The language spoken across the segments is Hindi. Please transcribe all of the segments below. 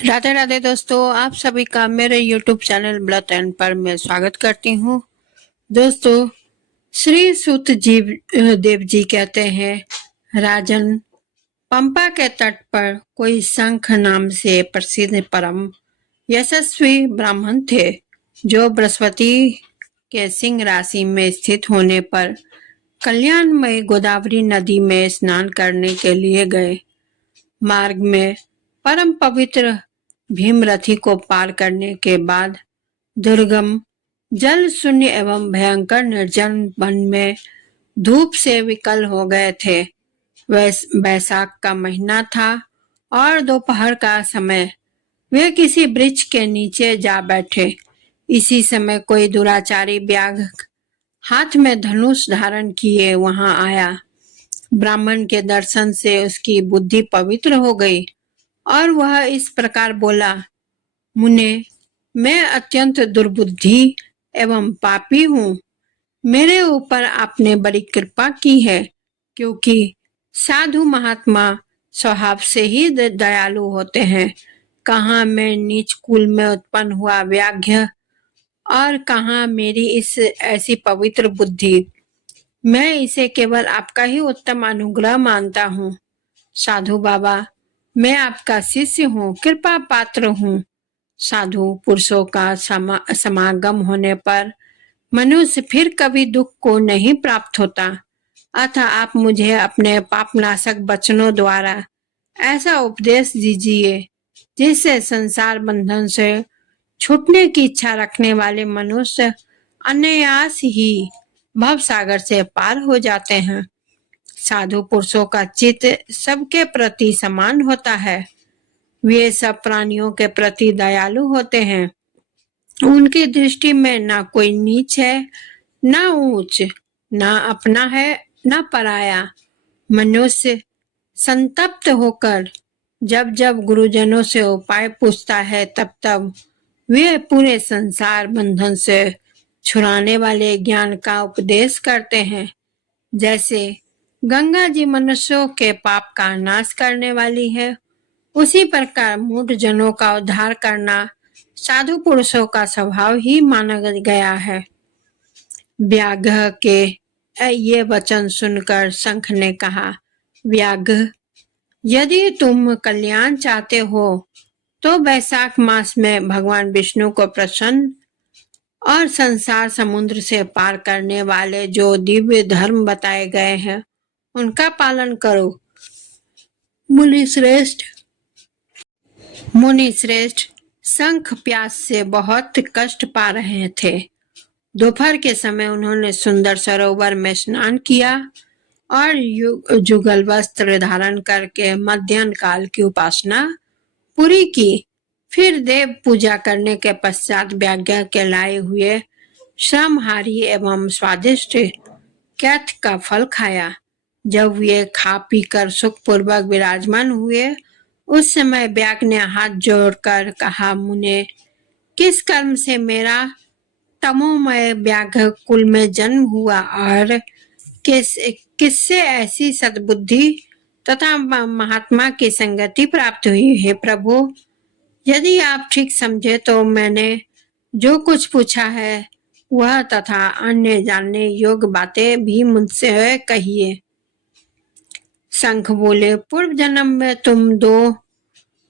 राधे राधे दोस्तों, आप सभी का मेरे YouTube चैनल ब्लड एंड पर मैं स्वागत करती हूँ। दोस्तों, श्री सूत जी देव जी कहते हैं, राजन, पंपा के तट पर कोई शंख नाम से प्रसिद्ध परम यशस्वी ब्राह्मण थे, जो बृहस्पति के सिंह राशि में स्थित होने पर कल्याणमयी गोदावरी नदी में स्नान करने के लिए गए। मार्ग में परम पवित्र भीमरथी को पार करने के बाद दुर्गम, जल शून्य एवं भयंकर निर्जन वन में धूप से विकल हो गए थे। बैसाख का महीना था और दोपहर का समय। वे किसी वृक्ष के नीचे जा बैठे। इसी समय कोई दुराचारी व्याघ्र हाथ में धनुष धारण किए वहां आया। ब्राह्मण के दर्शन से उसकी बुद्धि पवित्र हो गई और वह इस प्रकार बोला, मुने, मैं अत्यंत दुर्बुद्धि एवं पापी हूँ। मेरे ऊपर आपने बड़ी कृपा की है, क्योंकि साधु महात्मा स्वभाव से ही दयालु होते हैं। कहाँ मैं नीच कुल में उत्पन्न हुआ व्याघ्र और कहाँ मेरी इस ऐसी पवित्र बुद्धि। मैं इसे केवल आपका ही उत्तम अनुग्रह मानता हूँ। साधु बाबा, मैं आपका शिष्य हूँ, कृपा पात्र हूँ। साधु पुरुषों का समागम होने पर मनुष्य फिर कभी दुख को नहीं प्राप्त होता। अतः आप मुझे अपने पापनाशक वचनों द्वारा ऐसा उपदेश दीजिए जिससे संसार बंधन से छूटने की इच्छा रखने वाले मनुष्य अनायास ही भव सागर से पार हो जाते हैं। साधु पुरुषों का चित्त सबके प्रति समान होता है। वे सब प्राणियों के प्रति दयालु होते हैं। उनकी दृष्टि में ना कोई नीच है, ना ऊंच, ना अपना है, ना पराया। मनुष्य संतप्त होकर जब जब गुरुजनों से उपाय पूछता है, तब तब वे पूरे संसार बंधन से छुड़ाने वाले ज्ञान का उपदेश करते हैं। जैसे गंगा जी मनुष्यों के पाप का नाश करने वाली है, उसी प्रकार मूढ़ जनों का उद्धार करना साधु पुरुषों का स्वभाव ही माना गया है। व्याघ्र के ये वचन सुनकर शंख ने कहा, व्याघ्र, यदि तुम कल्याण चाहते हो तो बैसाख मास में भगवान विष्णु को प्रसन्न और संसार समुद्र से पार करने वाले जो दिव्य धर्म बताए गए हैं उनका पालन करो। मुनि श्रेष्ठ शंख प्यास से बहुत कष्ट पा रहे थे। दोपहर के समय उन्होंने सुंदर सरोवर में स्नान किया और जुगल वस्त्र धारण करके मध्याह्न काल की उपासना पूरी की। फिर देव पूजा करने के पश्चात व्याघ्र के लाए हुए श्रमहारी एवं स्वादिष्ट कैथ का फल खाया। जब वे खा पीकर सुखपूर्वक विराजमान हुए, उस समय व्याघ्र ने हाथ जोड़कर कहा, मुने, किस कर्म से मेरा तमोमय व्याघ्र कुल में जन्म हुआ और किससे ऐसी सद्बुद्धि तथा महात्मा की संगति प्राप्त हुई है? प्रभु, यदि आप ठीक समझे तो मैंने जो कुछ पूछा है वह तथा अन्य जानने योग्य बातें भी मुझसे कहिए। शंख बोले, पूर्व जन्म में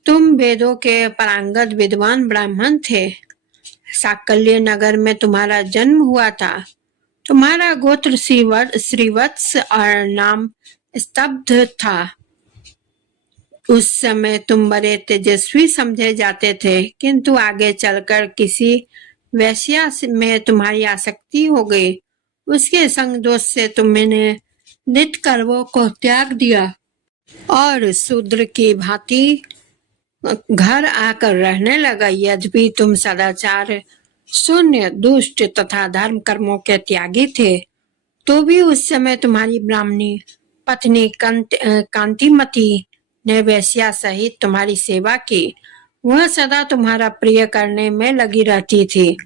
तुम वेदों के पारंगत विद्वान ब्राह्मण थे। साकल्य नगर में तुम्हारा जन्म हुआ था। तुम्हारा गोत्र श्रीवत्स और नाम स्तब्ध था। उस समय तुम बड़े तेजस्वी समझे जाते थे, किंतु आगे चलकर किसी वैश्या में तुम्हारी आसक्ति हो गई। उसके संग दोष से तुमने नित्य कर्मों को त्याग दिया और शूद्र की भांति घर आकर रहने लगा। यद्यपि तुम सदाचार शून्य, दुष्ट तथा धर्म कर्मों के त्यागी थे, तो भी उस समय तुम्हारी ब्राह्मणी पत्नी कांतिमती ने वैश्या सहित तुम्हारी सेवा की। वह सदा तुम्हारा प्रिय करने में लगी रहती थी।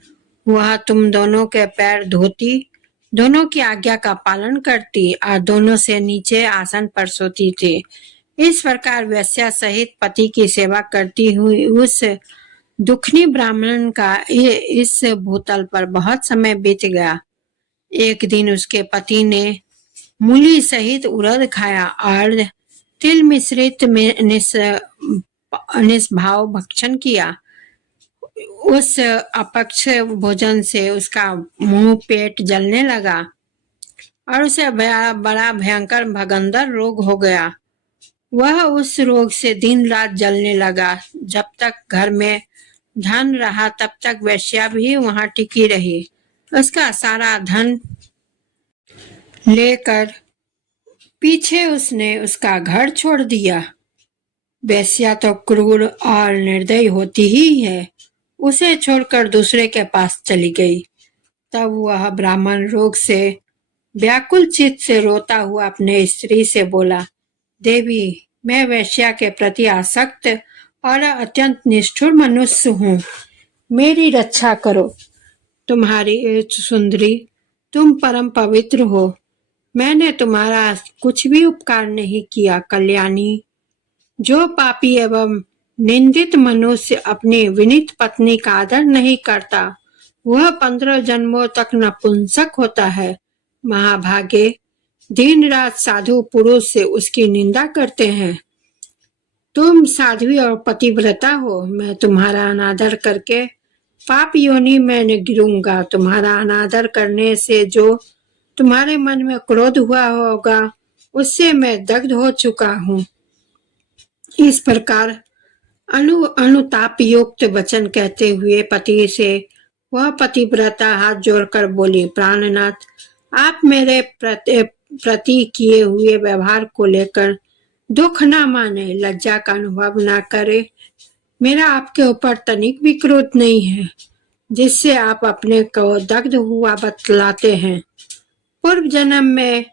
वह तुम दोनों के पैर धोती, दोनों की आज्ञा का पालन करती और दोनों से नीचे आसन पर सोती थी। इस प्रकार वेश्या सहित पति की सेवा करती हुई उस दुखनी ब्राह्मण का इस भूतल पर बहुत समय बीत गया। एक दिन उसके पति ने मूली सहित उड़द खाया और तिल मिश्रित में निष्भाव भक्षण किया। उस अपक्ष भोजन से उसका मुंह पेट जलने लगा और उसे बड़ा भयंकर भगंदर रोग हो गया। वह उस रोग से दिन रात जलने लगा। जब तक घर में धन रहा तब तक वेश्या भी वहां टिकी रही। उसका सारा धन लेकर पीछे उसने उसका घर छोड़ दिया। वेश्या तो क्रूर और निर्दयी होती ही है। उसे छोड़कर दूसरे के पास चली गई। तब वह ब्राह्मण रोग से व्याकुल चित्त से रोता हुआ अपने स्त्री से बोला, देवी, मैं वेश्या के प्रति आसक्त और अत्यंत निष्ठुर मनुष्य हूँ। मेरी रक्षा करो। तुम्हारी सुंदरी, तुम परम पवित्र हो। मैंने तुम्हारा कुछ भी उपकार नहीं किया। कल्याणी, जो पापी एवं निंदित मनुष्य अपनी विनीत पत्नी का आदर नहीं करता, वह 15 जन्मों तक नपुंसक होता है। महाभागे, दिन रात साधु पुरुष से उसकी निंदा करते हैं। तुम साध्वी और पतिव्रता हो। मैं तुम्हारा अनादर करके पाप योनि में गिरूंगा। तुम्हारा अनादर करने से जो तुम्हारे मन में क्रोध हुआ होगा, उससे मैं दग्ध हो चुका हूँ। इस प्रकार अनुताप युक्त वचन कहते हुए पति से वह पतिव्रता हाथ जोड़कर बोली, प्राणनाथ, आप मेरे प्रति किए हुए व्यवहार को लेकर दुख न माने, लज्जा का अनुभव न करे। मेरा आपके ऊपर तनिक भी क्रोध नहीं है, जिससे आप अपने को दग्ध हुआ बतलाते हैं। पूर्व जन्म में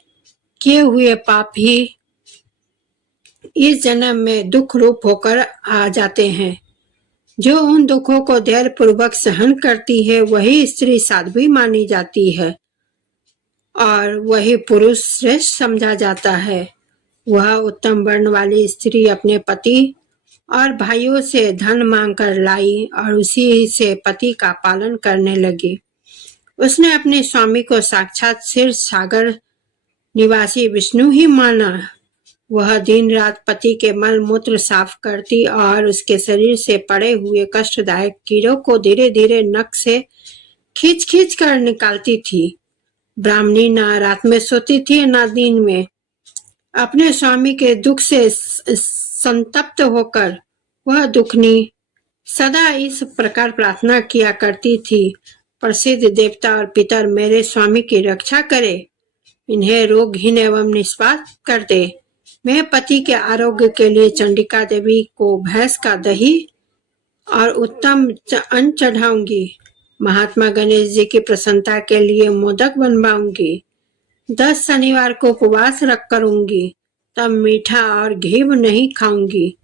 किए हुए पाप ही इस जन्म में दुख रूप होकर आ जाते हैं। जो उन दुखों को धैर्य पूर्वक सहन करती है, वही स्त्री साध्वी मानी जाती है और वही पुरुष श्रेष्ठ समझा जाता है। वह उत्तम वर्ण वाली स्त्री अपने पति और भाइयों से धन मांगकर लाई और उसी से पति का पालन करने लगी। उसने अपने स्वामी को साक्षात क्षीर सागर निवासी विष्णु ही माना। वह दिन रात पति के मल मूत्र साफ करती और उसके शरीर से पड़े हुए कष्टदायक कीड़ों को धीरे धीरे नख से खींच खींच कर निकालती थी। ब्राह्मणी ना रात में सोती थी ना दिन में। अपने स्वामी के दुख से संतप्त होकर वह दुखनी सदा इस प्रकार प्रार्थना किया करती थी, प्रसिद्ध देवता और पितर मेरे स्वामी की रक्षा करे, इन्हें रोगहीन एवं निष्पाप कर दे। मैं पति के आरोग्य के लिए चंडिका देवी को भैंस का दही और उत्तम अन्न चढ़ाऊंगी। महात्मा गणेश जी की प्रसन्नता के लिए मोदक बनवाऊंगी। 10 शनिवार को उपवास रख करूंगी, तब मीठा और घी नहीं खाऊंगी।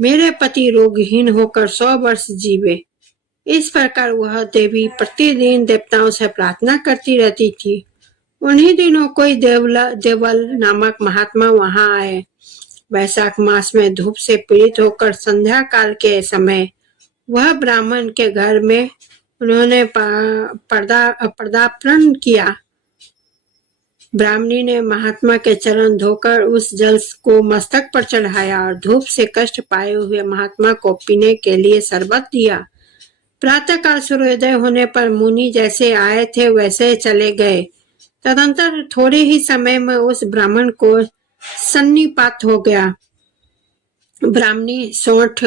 मेरे पति रोगहीन होकर 100 वर्ष जीवे। इस प्रकार वह देवी प्रतिदिन देवताओं से प्रार्थना करती रहती थी। उन्हीं दिनों कोई देवल नामक महात्मा वहां आए। वैशाख मास में धूप से पीड़ित होकर संध्या काल के समय वह ब्राह्मण के घर में उन्होंने पदार्पण किया। ब्राह्मणी ने महात्मा के चरण धोकर उस जल को मस्तक पर चढ़ाया और धूप से कष्ट पाए हुए महात्मा को पीने के लिए शरबत दिया। प्रातःकाल सूर्योदय होने पर मुनि जैसे आए थे वैसे चले गए। तदंतर थोड़े ही समय में उस ब्राह्मण को सन्निपात हो गया। ब्राह्मणी सौंठ,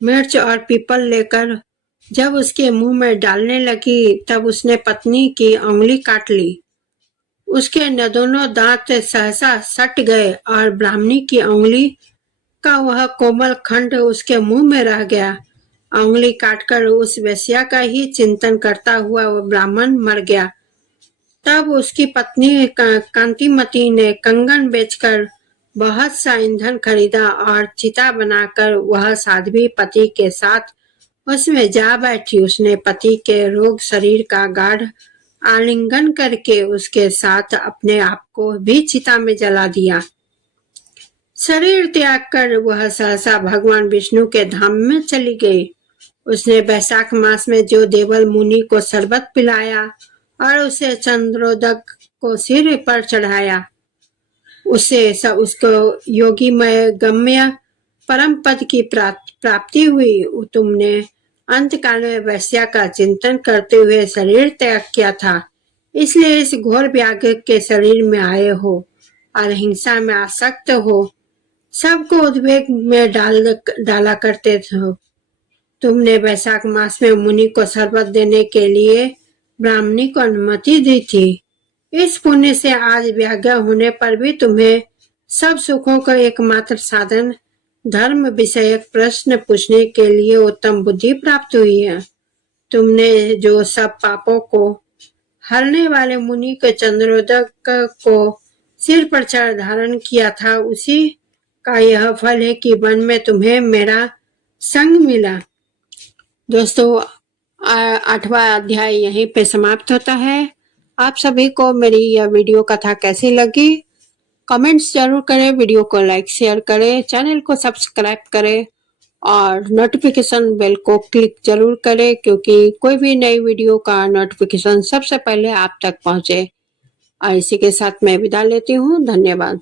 मिर्च और पीपल लेकर जब उसके मुंह में डालने लगी, तब उसने पत्नी की उंगली काट ली। उसके दोनों दांत सहसा सट गए और ब्राह्मणी की उंगली का वह कोमल खंड उसके मुंह में रह गया। उंगली काटकर उस वेश्या का ही चिंतन करता हुआ वह ब्राह्मण मर गया। तब उसकी पत्नी कांतिमती ने कंगन बेचकर बहुत सा ईंधन खरीदा और चिता बनाकर वह साध्वी पति के साथ उसमें जा बैठी। उसने पति के रोग शरीर का गाढ़ आलिंगन करके उसके साथ अपने आप को भी चिता में जला दिया। शरीर त्याग कर वह सहसा भगवान विष्णु के धाम में चली गई। उसने वैशाख मास में जो देवल मुनि को शरबत पिलाया और उसे चंद्रोदक को सिर पर चढ़ाया, उससे उसको योगीमय गम्य परम पद की प्राप्ति हुई। तुमने अंतकाल में वैश्या का चिंतन करते हुए शरीर त्याग किया था, इसलिए इस घोर व्याघ्र के शरीर में आए हो और हिंसा में आसक्त हो, सबको उद्वेग में डाला करते थे। तुमने वैशाख मास में मुनि को शरबत देने के लिए ब्राह्मणी को अनुमति दी थी। इस पुण्य से आज व्याज्ञा होने पर भी तुम्हें सब सुखों का एकमात्र साधन धर्म विषयक प्रश्न पूछने के लिए उत्तम बुद्धि प्राप्त हुई है। तुमने जो सब पापों को हरने वाले मुनि के चंद्रोदक को सिर पर चढ़ धारण किया था, उसी का यह फल है कि वन में तुम्हें मेरा संग मिला। दोस्तों, 8वां अध्याय यहीं पे समाप्त होता है। आप सभी को मेरी यह वीडियो कथा कैसी लगी कमेंट्स जरूर करें, वीडियो को लाइक शेयर करें, चैनल को सब्सक्राइब करें और नोटिफिकेशन बेल को क्लिक जरूर करें, क्योंकि कोई भी नई वीडियो का नोटिफिकेशन सबसे पहले आप तक पहुंचे। और इसी के साथ मैं विदा लेती हूँ। धन्यवाद।